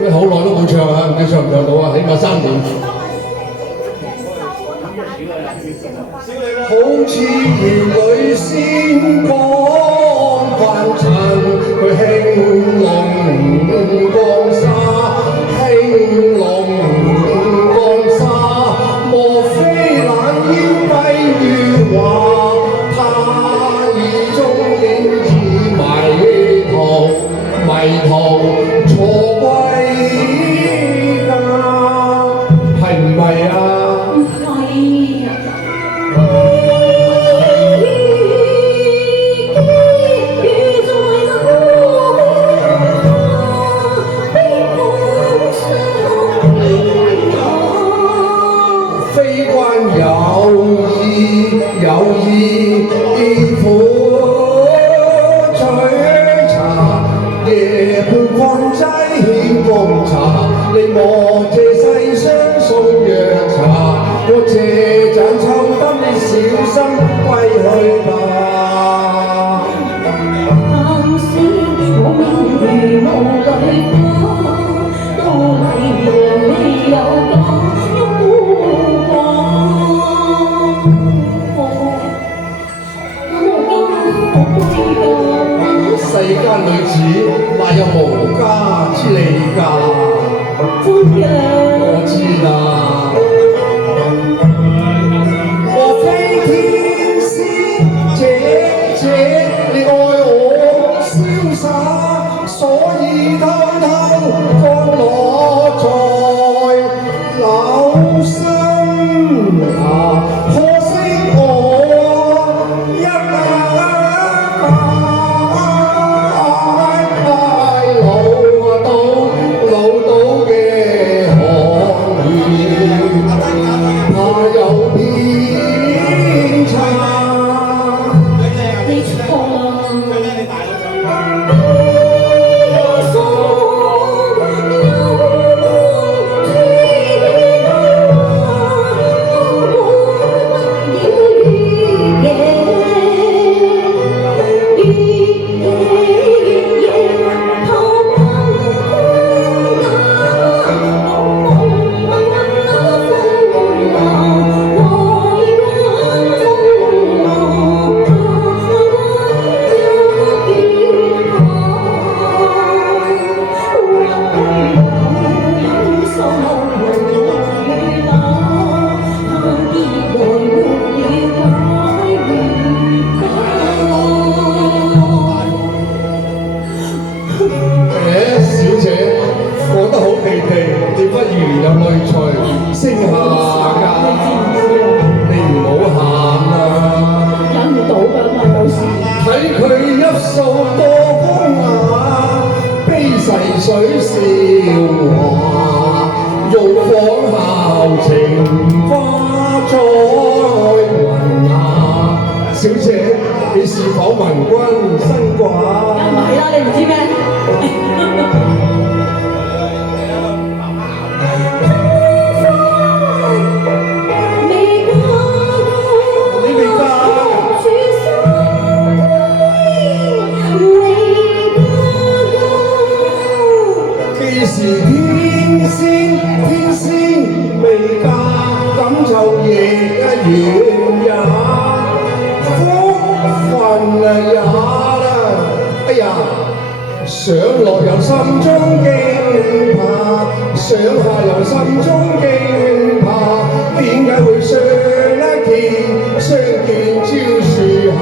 咩好耐都冇唱啊？唔知唱唔唱到啊？起碼3年。好似如女仙光翻襯，佢興隆江沙，興隆江沙，莫非冷煙歸於畫，他意中影子迷途錯歸家，係唔係啊？有意苦取茶，夜半困劑顯風茶。你莫借世相送藥茶，我借盞抽燈，你小心歸去吧。探死我明如霧裏花，都係讓你有講。世間女子哪有無家之理㗎？我知啦。莫非天仙姐姐，你愛我瀟灑，所以偷偷降落在樓心下。可惜我一水笑話，玉舫豪情花栽雲下。小姐，你是否聞君身掛？梗唔係啦，你唔知咩？是天仙未嫁，咁就亦一樣也，福分也啦。哎呀，上落又心中驚怕，上下又心中驚怕，點解會相見蕉樹下？